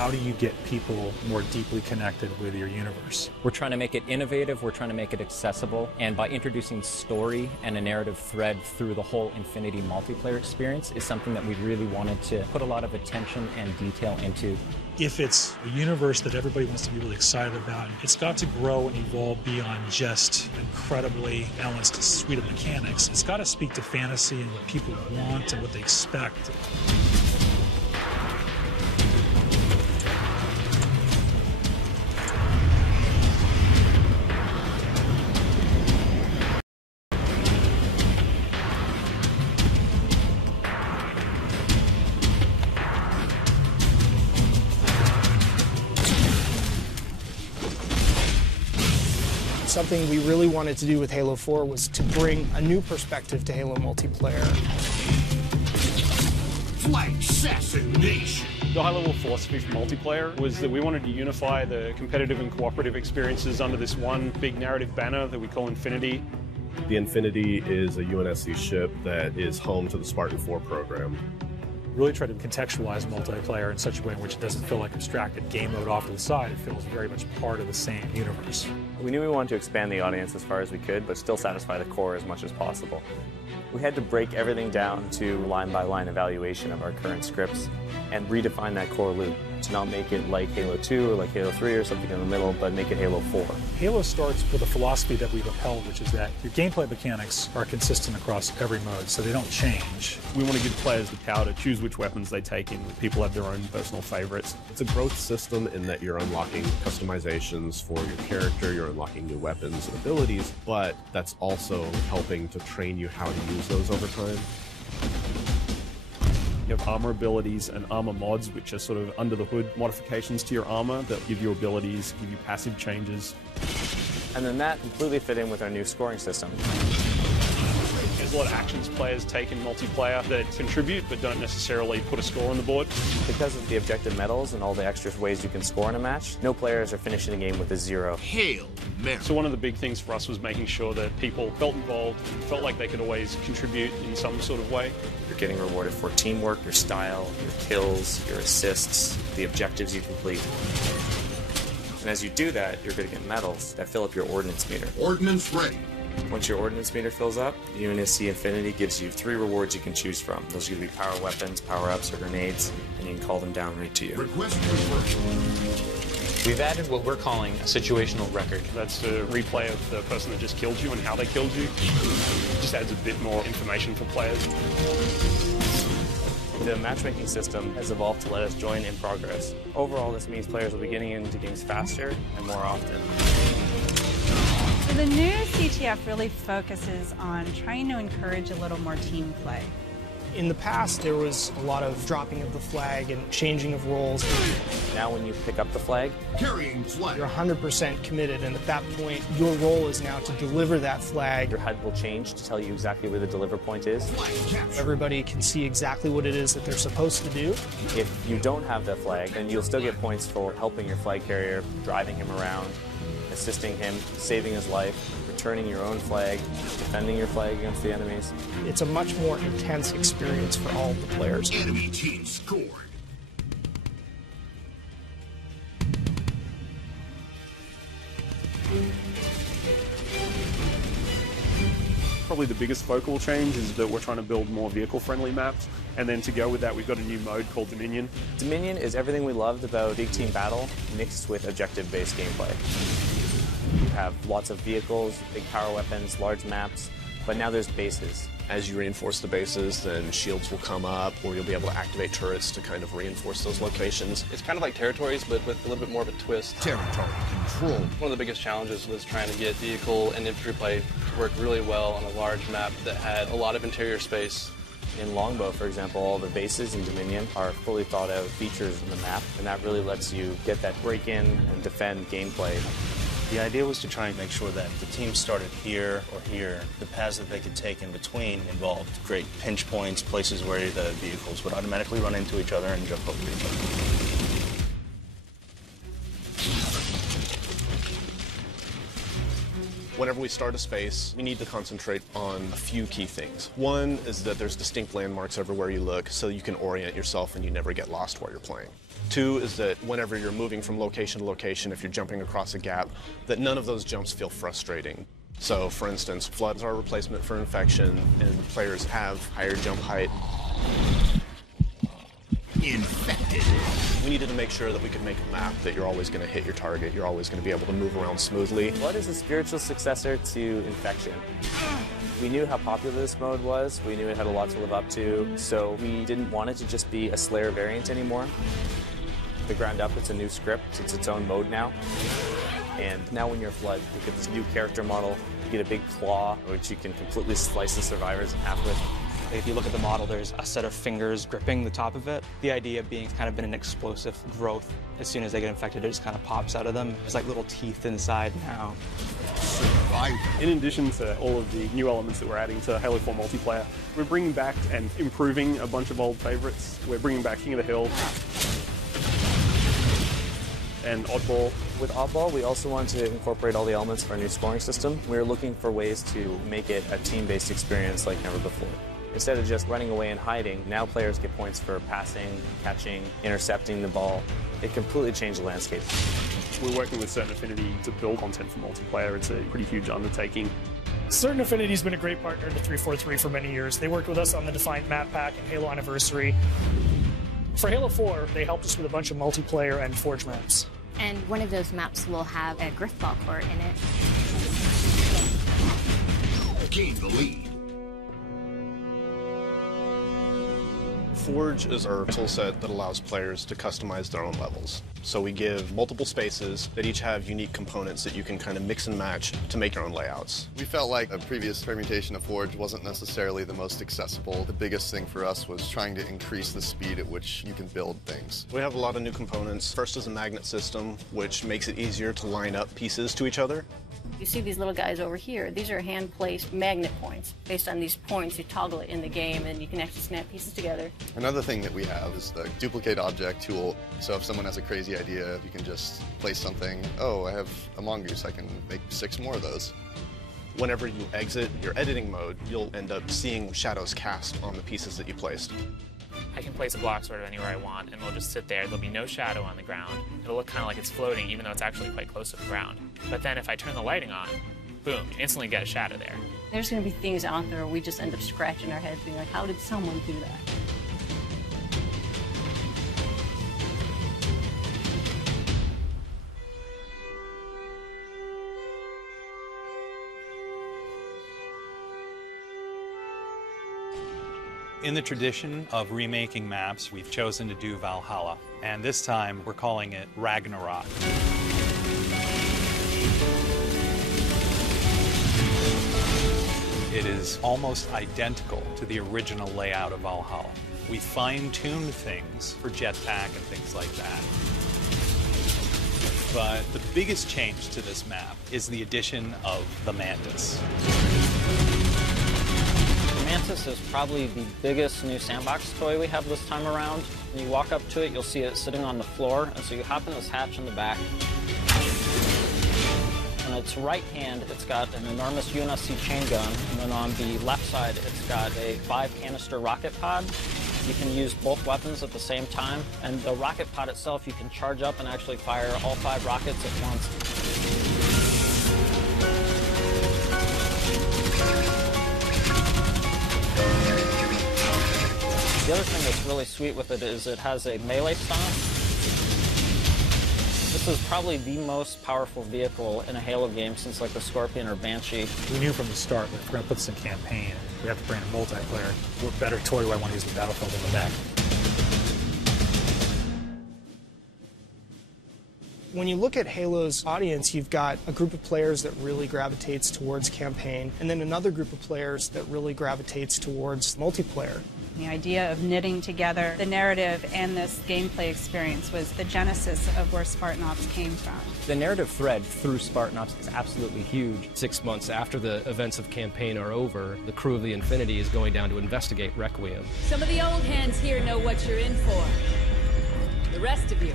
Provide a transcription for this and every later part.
how do you get people more deeply connected with your universe? We're trying to make it innovative, we're trying to make it accessible, and by introducing story and a narrative thread through the whole Infinity multiplayer experience is something that we really wanted to put a lot of attention and detail into. If it's a universe that everybody wants to be really excited about, it's got to grow and evolve beyond just an incredibly balanced suite of mechanics. It's got to speak to fantasy and what people want and what they expect. Something we really wanted to do with Halo 4 was to bring a new perspective to Halo multiplayer. Flight assassination! The high-level philosophy for multiplayer was that we wanted to unify the competitive and cooperative experiences under this one big narrative banner that we call Infinity. The Infinity is a UNSC ship that is home to the Spartan 4 program. Really try to contextualize multiplayer in such a way in which it doesn't feel like abstracted game mode off to the side. It feels very much part of the same universe. We knew we wanted to expand the audience as far as we could, but still satisfy the core as much as possible. We had to break everything down to line-by-line evaluation of our current scripts and redefine that core loop to not make it like Halo 2 or like Halo 3 or something in the middle, but make it Halo 4. Halo starts with a philosophy that we've upheld, which is that your gameplay mechanics are consistent across every mode, so they don't change. We want to give players the power to choose which weapons they take in. People have their own personal favorites. It's a growth system in that you're unlocking customizations for your character, you're unlocking new weapons and abilities, but that's also helping to train you how to use those over time. You have armor abilities and armor mods, which are sort of under the hood modifications to your armor that give you abilities, give you passive changes. And then that completely fit in with our new scoring system. There's a lot of actions players take in multiplayer that contribute but don't necessarily put a score on the board. Because of the objective medals and all the extra ways you can score in a match, no players are finishing the game with a 0. Hail Mary. So one of the big things for us was making sure that people felt involved, felt like they could always contribute in some sort of way. You're getting rewarded for teamwork, your style, your kills, your assists, the objectives you complete. And as you do that, you're going to get medals that fill up your ordnance meter. Ordnance ready. Once your ordnance meter fills up, UNSC Infinity gives you 3 rewards you can choose from. Those are going to be power weapons, power-ups, or grenades, and you can call them down right to you. Request confirmed. We've added what we're calling a situational record. That's a replay of the person that just killed you and how they killed you. It just adds a bit more information for players. The matchmaking system has evolved to let us join in progress. Overall, this means players will be getting into games faster and more often. So the new CTF really focuses on trying to encourage a little more team play. In the past, there was a lot of dropping of the flag and changing of roles. Now when you pick up the flag, Carrying flag. You're 100% committed, and at that point, your role is now to deliver that flag. your HUD will change to tell you exactly where the deliver point is. Flag capture. Everybody can see exactly what it is that they're supposed to do. If you don't have that flag, then you'll still get points for helping your flag carrier, driving him around, assisting him, saving his life, returning your own flag, defending your flag against the enemies. It's a much more intense experience for all of the players. Enemy team scored. Probably the biggest focal change is that we're trying to build more vehicle-friendly maps, and then to go with that, we've got a new mode called Dominion. Dominion is everything we loved about big team battle mixed with objective-based gameplay. You have lots of vehicles, big power weapons, large maps, but now there's bases. As you reinforce the bases, then shields will come up, or you'll be able to activate turrets to kind of reinforce those locations. It's kind of like territories, but with a little bit more of a twist. Territory control. One of the biggest challenges was trying to get vehicle and infantry play to work really well on a large map that had a lot of interior space. In Longbow, for example, all the bases in Dominion are fully thought out features in the map, and that really lets you get that break-in and defend gameplay. The idea was to try and make sure that the team started here or here. The paths that they could take in between involved great pinch points, places where the vehicles would automatically run into each other and jump over each other. Whenever we start a space, we need to concentrate on a few key things. One is that there's distinct landmarks everywhere you look, so you can orient yourself and you never get lost while you're playing. Two is that whenever you're moving from location to location, if you're jumping across a gap, that none of those jumps feel frustrating. So, for instance, floods are a replacement for infection, and players have higher jump height. Infected. We needed to make sure that we could make a map that you're always going to hit your target, you're always going to be able to move around smoothly. What is a spiritual successor to infection? We knew how popular this mode was, we knew it had a lot to live up to, so we didn't want it to just be a Slayer variant anymore. The ground up, it's a new script, it's its own mode now. And now when you're Flood, you get this new character model, you get a big claw, which you can completely slice the survivors in half with. If you look at the model, there's a set of fingers gripping the top of it. The idea being it's kind of been an explosive growth. As soon as they get infected, it just kind of pops out of them. There's like little teeth inside now. In addition to all of the new elements that we're adding to Halo 4 multiplayer, we're bringing back and improving a bunch of old favorites. We're bringing back King of the Hill and Oddball. With Oddball, we also want to incorporate all the elements of our new scoring system. We're looking for ways to make it a team-based experience like never before. Instead of just running away and hiding, now players get points for passing, catching, intercepting the ball. It completely changed the landscape. We're working with Certain Affinity to build content for multiplayer. It's a pretty huge undertaking. Certain Affinity has been a great partner to 343 for many years. They worked with us on the Defiant Map Pack and Halo Anniversary. For Halo 4, they helped us with a bunch of multiplayer and Forge maps. And one of those maps will have a Griffball court in it. Gain the lead. Forge is our toolset that allows players to customize their own levels. So we give multiple spaces that each have unique components that you can kind of mix and match to make your own layouts. We felt like a previous permutation of Forge wasn't necessarily the most accessible. The biggest thing for us was trying to increase the speed at which you can build things. We have a lot of new components. First is a magnet system, which makes it easier to line up pieces to each other. You see these little guys over here. These are hand-placed magnet points. Based on these points, you toggle it in the game, and you can actually snap pieces together. Another thing that we have is the duplicate object tool. So if someone has a crazy idea, you can just place something. Oh, I have a mongoose. I can make 6 more of those. Whenever you exit your editing mode, you'll end up seeing shadows cast on the pieces that you placed. I can place a block sort of anywhere I want, and it'll just sit there. There'll be no shadow on the ground. It'll look kind of like it's floating, even though it's actually quite close to the ground. But then if I turn the lighting on, boom, you instantly get a shadow there. There's going to be things out there where we just end up scratching our heads being like, how did someone do that? In the tradition of remaking maps, we've chosen to do Valhalla, and this time we're calling it Ragnarok. It is almost identical to the original layout of Valhalla. We fine-tuned things for jetpack and things like that. But the biggest change to this map is the addition of the Mantis. Mantis is probably the biggest new sandbox toy we have this time around. When you walk up to it, you'll see it sitting on the floor, and so you hop in this hatch in the back. On its right hand, it's got an enormous UNSC chain gun, and then on the left side, it's got a 5-canister rocket pod. You can use both weapons at the same time, and the rocket pod itself, you can charge up and actually fire all 5 rockets at once. The other thing that's really sweet with it is it has a melee stomp. This is probably the most powerful vehicle in a Halo game since like the Scorpion or Banshee. We knew from the start that if we're going to put this in campaign, we have to bring in multiplayer. What better toy do I want to use the Battlefield in the back? When you look at Halo's audience, you've got a group of players that really gravitates towards campaign, and then another group of players that really gravitates towards multiplayer. The idea of knitting together the narrative and this gameplay experience was the genesis of where Spartan Ops came from. The narrative thread through Spartan Ops is absolutely huge. 6 months after the events of campaign are over, the crew of the Infinity is going down to investigate Requiem. Some of the old hands here know what you're in for. The rest of you,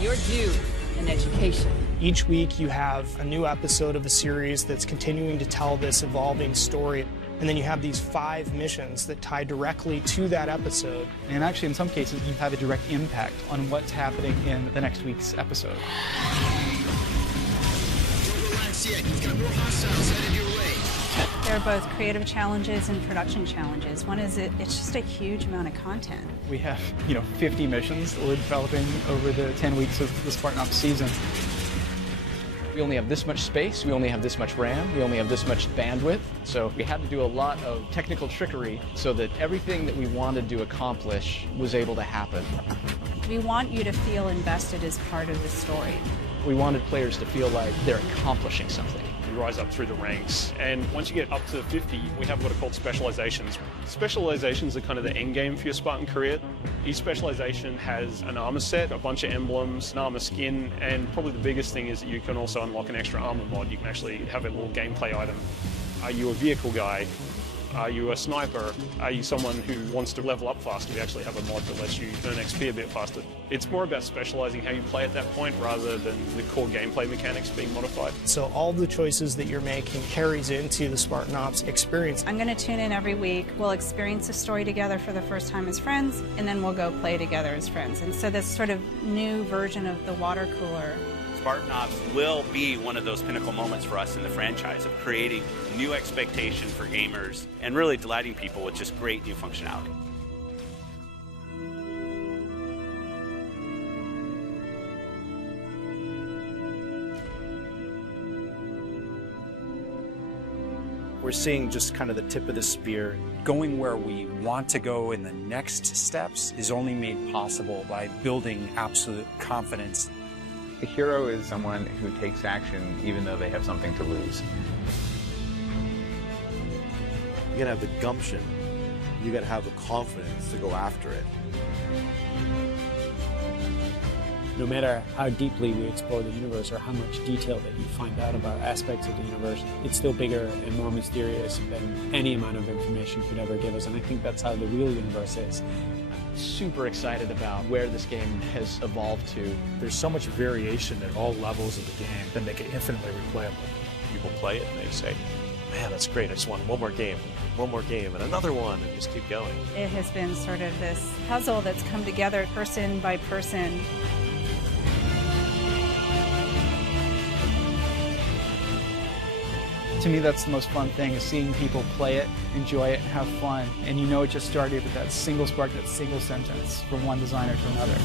you're due an education. Each week you have a new episode of a series that's continuing to tell this evolving story. And then you have these 5 missions that tie directly to that episode. And actually, in some cases, you have a direct impact on what's happening in the next week's episode. They're both creative challenges and production challenges. One is it's just a huge amount of content. We have, 50 missions that we're developing over the 10 weeks of the Spartan Ops season. We only have this much space, we only have this much RAM, we only have this much bandwidth. So we had to do a lot of technical trickery so that everything that we wanted to accomplish was able to happen. We want you to feel invested as part of the story. We wanted players to feel like they're accomplishing something. You rise up through the ranks, and once you get up to 50, we have what are called specializations. Specializations are kind of the end game for your Spartan career. Each specialization has an armor set, a bunch of emblems, an armor skin, and probably the biggest thing is that you can also unlock an extra armor mod. You can actually have a little gameplay item. Are you a vehicle guy? Are you a sniper? Are you someone who wants to level up faster? We actually have a mod that lets you earn XP a bit faster. It's more about specializing how you play at that point rather than the core gameplay mechanics being modified. So all the choices that you're making carries into the Spartan Ops experience. I'm going to tune in every week. We'll experience a story together for the first time as friends, and then we'll go play together as friends. And so this sort of new version of the water cooler. Spartan Ops will be one of those pinnacle moments for us in the franchise of creating new expectations for gamers and really delighting people with just great new functionality. We're seeing just kind of the tip of the spear. Going where we want to go in the next steps is only made possible by building absolute confidence. A hero is someone who takes action even though they have something to lose. You gotta have the gumption. You gotta have the confidence to go after it. No matter how deeply we explore the universe or how much detail that you find out about aspects of the universe, it's still bigger and more mysterious than any amount of information could ever give us. And I think that's how the real universe is. Super excited about where this game has evolved to. There's so much variation at all levels of the game that make it infinitely replayable. People play it and they say, man, that's great, I just want one more game, and another one, and just keep going. It has been sort of this puzzle that's come together person by person. To me, that's the most fun thing, is seeing people play it, enjoy it, have fun. And you know it just started with that single spark, that single sentence from one designer to another.